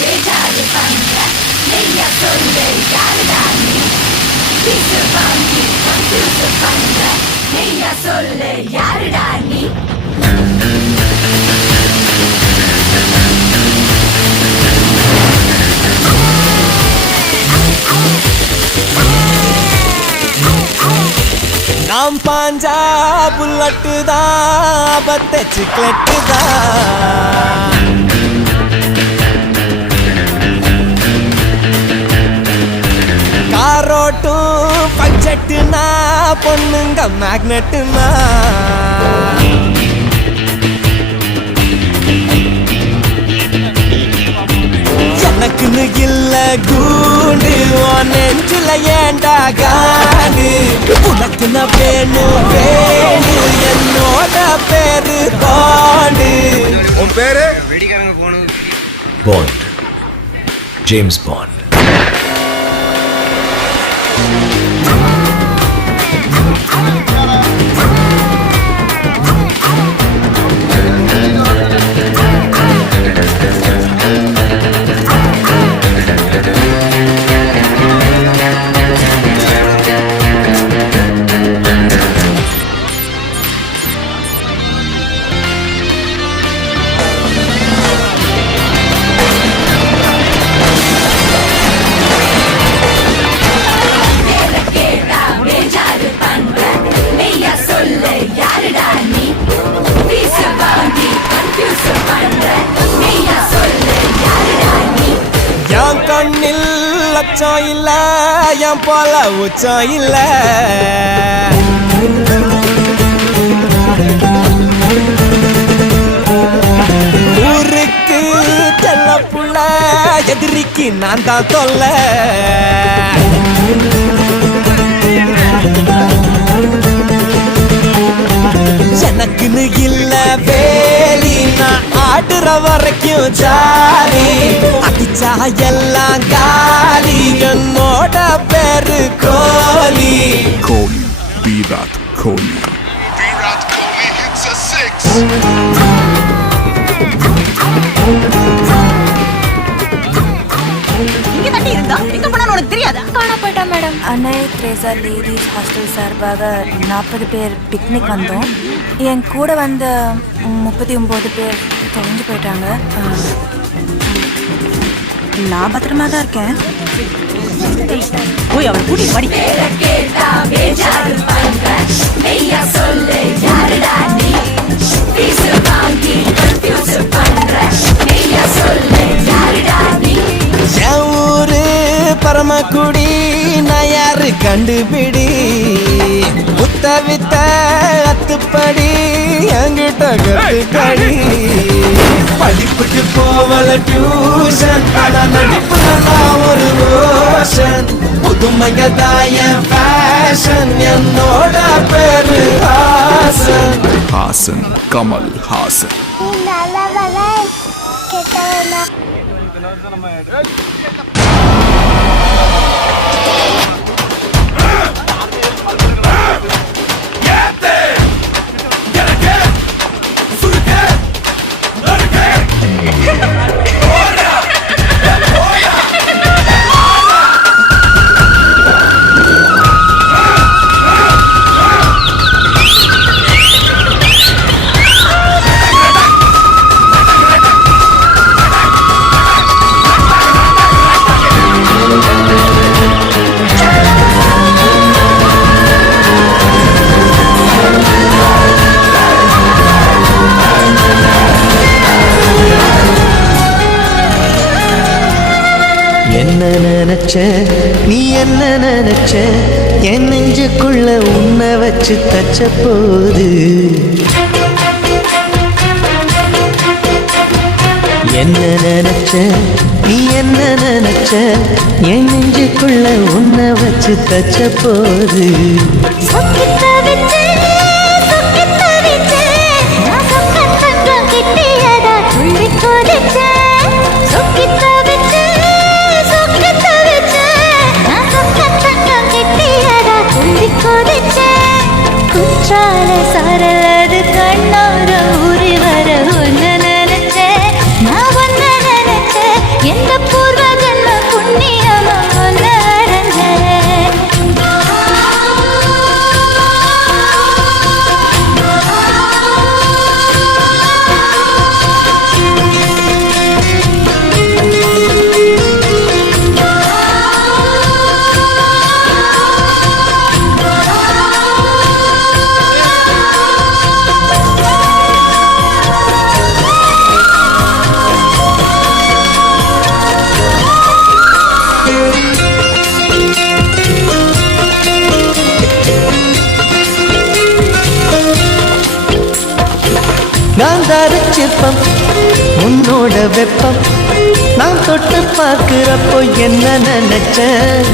பேஜாரு பண்ற நெய்ய சொல்லு யாருடா நீ பீசு வாங்கி கன்ஃபியூஸ் பண்ற நெய்ய சொல்லு யாருடா நீ நாம் பாஞ்சா புல்லட்டு தான் பத்த சிக்லெட்டு தான் காரோட்டும் பட்ஜெட்டுனா பொண்ணுங்க மேக்னெட்டுனா எனக்குன்னு இல்ல கூண்டு நெஞ்சில ஏண்டா காண்டு உனக்கு நான் வேணும் வேணும் என்னோட பேரு பாண்டு உன் பேரு வெடிக்காரங்க போனு பாண்ட் ஜேம்ஸ் பாண்ட் கண்ணில் லட்சம் இல்ல என் போல உச்சம் இல்ல ஊருக்கு செல்ல புள்ள எதிரிக்கு நான் தான் தொல்ல எனக்குன்னு இல்ல வேலி நான் ஆடுற வரைக்கும் ஜாலி அடிச்சா எல்லாம் காலி என்னோட பேரு கோலி கோலி Virat Kohli. Virat Kohli hits a six. இங்க தட்டி இருந்தா எங்க போனான்னு உனக்கு தெரியாதா காணா போயிட்டா மேடம். அன்னை த்ரேசா லேடிஸ் ஹாஸ்டல் சார்பாக 40 பேர் பிக்னிக் வந்தோம். என் கூட வந்த 39 பேர் தொலைஞ்சு போயிட்டாங்க. நான் பத்திரமா தான் இருக்கேன். போய் அவனை கூட்டி படி. கேட்டா பேஜாரு பண்ற நெய்ய சொல்லு யாருடா நீ பீசு வாங்கி கன்ஃபியூஸ் பண்ற நெய்ய சொல்லு யாருடா நீ என் ஊரு பரமக்குடி நான் யாரு கண்டுபிடி புத்த வித்த அத்துப்படி என்கிட்ட கத்துக்கடி படிப்புக்கு போவல டியூஷன் ஆனா நடிப்புல நான் ஒரு ரோஷன் புதுமைங்க தான் என் ஃபேஷன் என்னோட பேரு ஹாசன் Hasan Kamal Hasan. என்ன நினைச்ச நீ என்ன நினைச்ச என் நெஞ்சுக்குள்ள உன்னை வச்சு தச்ச போது என்ன நினைச்ச நீ என்ன நினைச்ச என் நெஞ்சுக்குள்ள உன்னை வச்சு தச்ச போது சரலது கண்ணோர ஊறி வர ஒன்ன நினைச்ச நான் ஒன்ன நினைச்ச எந்த வெப்பம் உன்னோட வெப்பம் நான் தொட்டு பார்க்கிறப்போ என்ன நினைச்சேன்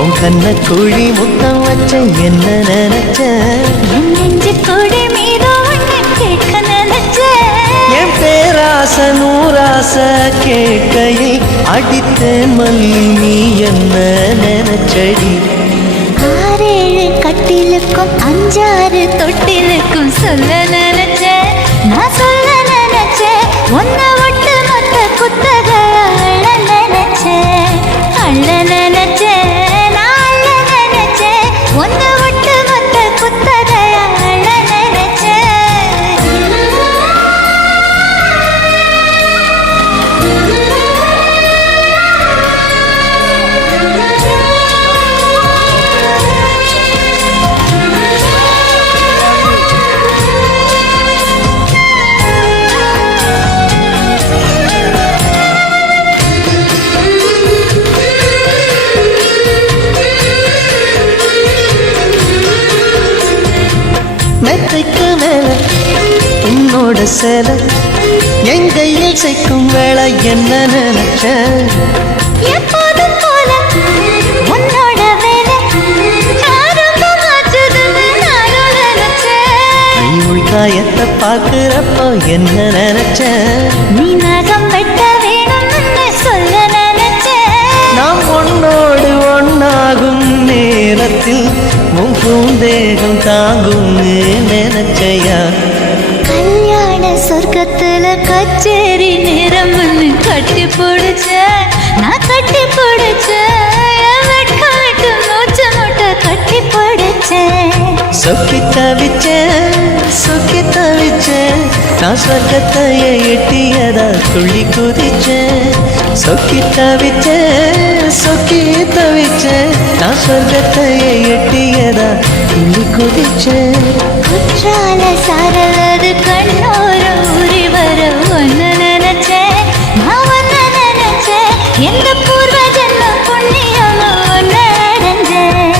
உன் கண்ண குழி முத்தம் வச்ச என்ன நினைச்சேன் என் பேராச நூராச கேட்கையை அடித்தேன் மல்லி நீ என்ன நினைச்சடி கட்டிலுக்கும் 5-6 தொட்டிலுக்கும் சொல்ல நினைச்சேன் நான் சொல்ல நினைச்சேன் ஒன்ன விட்டு மொத்த குத்தக அள்ள நினைச்சேன் அள்ள நினைச்சேன் நான் அள்ள நினைச்சேன் ஒன்ன விட்டு மொத்த குத்தக அள்ள மெத்தைக்கு மேல உன்னோட சேலை என் கையில் சேர்க்கும் வேளை என்ன நினைச்ச எப்போதும் போல உன்னோட வேலை ஆரம்பமாச்சதுன்னு நானும் நினைச்சேன் நீ உள்காயத்தை பார்க்கிறப்போ என்ன நினைச்ச நீ நகம் வெட்ட வேணும்னு சொல்ல நினைச்சேன் நாம் ஒன்னோடு ஒன்னாகும் நேரத்தில் உன் பூந்தேகம் தாங்கும் நினைச்சையா கல்யாண சொர்க்கத்துல கச்சேரி நேரம்னு கட்டி பிடிச்ச நான் கட்டி பிடிச்சேன் வெட்காட்டு மூச்ச முட்டை கட்டி பிடிச்சேன் சொக்கி தவிச்சேன் நான் சொர்க்கத்தையே எட்டியதா துள்ளி குதிச்சேன் சொக்கி தவிச்சேன் நான் சொர்க்கத்தையே எட்டியதா துள்ளி குதிச்சேன் குற்றால சாரலது கண்ணோர ஊறி வர ஒன்னு நினைச்சேன் நான் ஒன்னு நினைச்சேன் எந்த பூர்வ ஜென்ம புண்ணியமோ ஒன்னு அடைஞ்சேன்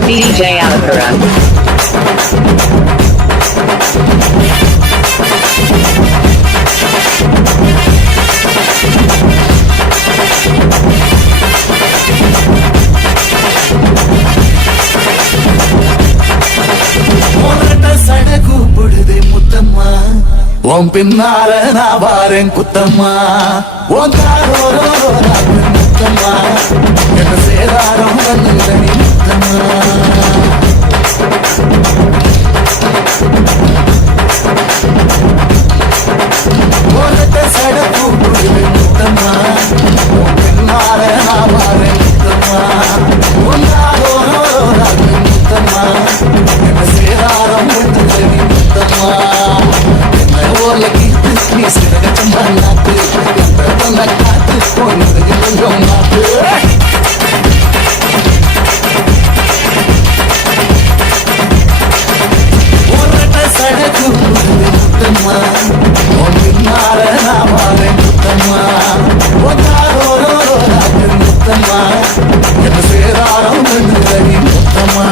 DJ Alakara. உன் பின்னால நான் வாரேன் குத்தம்மா உன் காரோரோ முத்தம்மா என்ன சேதாரம் பண்ணுதனி முத்தம்மா உனட்ட சடப்பு பொழுது முத்தம்மா உன் பின்னால நான் வாரேன் குத்தம்மா உன் காரோரோ முத்தம்மா என்ன சேதாரம் பண்ணுதனி முத்தம்மா நீ சிறகச்சம்மா நாட்டு எந்த காத்து போனது கொஞ்சம் மாட்டு ஒரட்ட சடக்கு முத்தம்மா உன் பின்னால நான் வாரேன் முத்தம்மா ஒத்தாரோரோ முத்தம்மா என்ன சேதாரம் பண்ணுதனி முத்தம்மா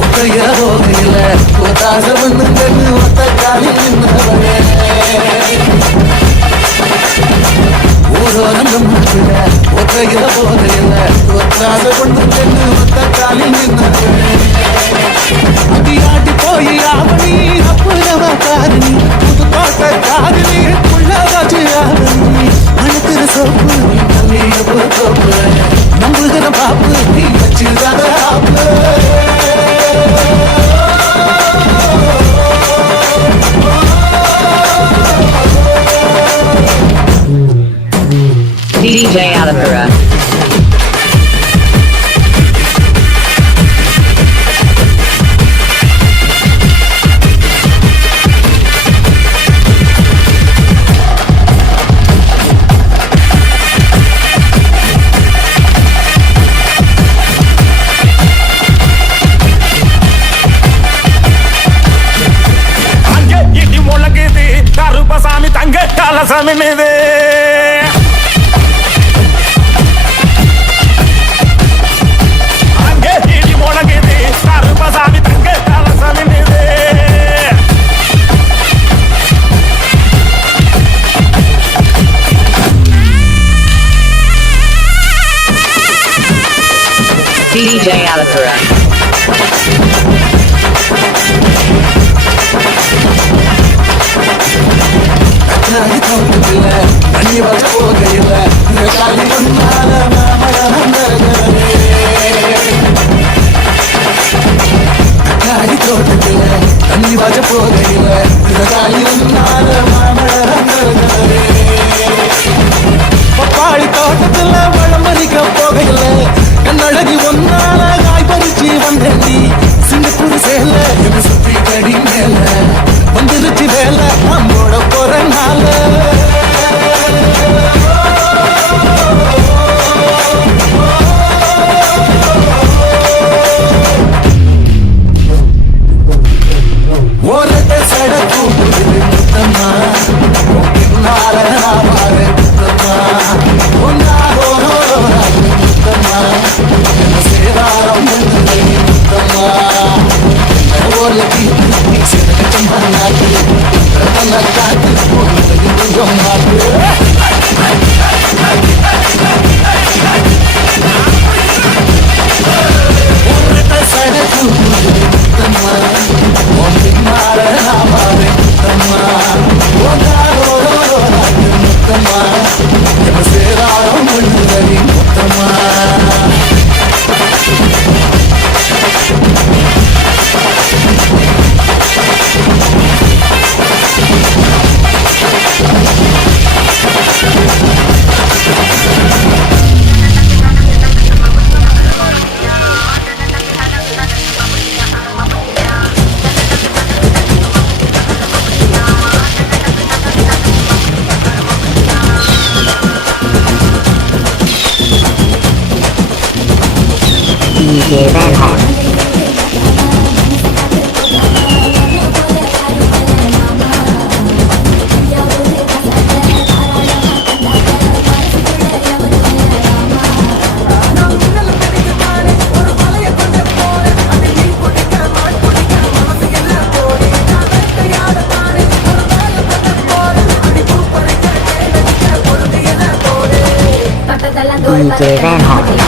ஒத்தைய போகையில ஒத்தாச பண்ணுங்கன்னு ஒத்த காலில் நின்றவளே ஊரோரம் மாப்பிள்ள ஒத்தைய போகையில ஒத்தாச பண்ணுங்கன்னு ஒத்த காலில் நின்றவளே அடியாட்டி போய் ஆவணி அப்புறமா காரணி புது தோட்ட காரணி உள்ளதாச்சு ஆரணி அனுக்கிற சோப்பு நல்ல சோப்பு நம்புகிற பாப்பு நீ வச்சுதாத ஆப்பு தலசமின்னுது அங்கே இடி முழங்குது கருப்பசாமி தங்க தலசமின்னுது DJ Alapura. தண்ணி வர போகையில் காலி வந்தால காடி தோட்டத்தில் தண்ணி வர போகையில் காலி வந்தால பப்பாளி தோட்டத்தில் வளம் பறிக்க போகையில் கண்ணழகி ஒன்னால காய் பறிச்சு வந்தேண்டி சிங்கப்பூர் சேல சுத்தி கடி மேல வந்துருச்சு வேலை நம்மோட போறனால ஓரத்தை சடக்கு முத்தம்மா முத்தம்மா முத்தம்மா சேதாரம் Muthamma ஓரத்தி DJ Van Horn. DJ Van Horn.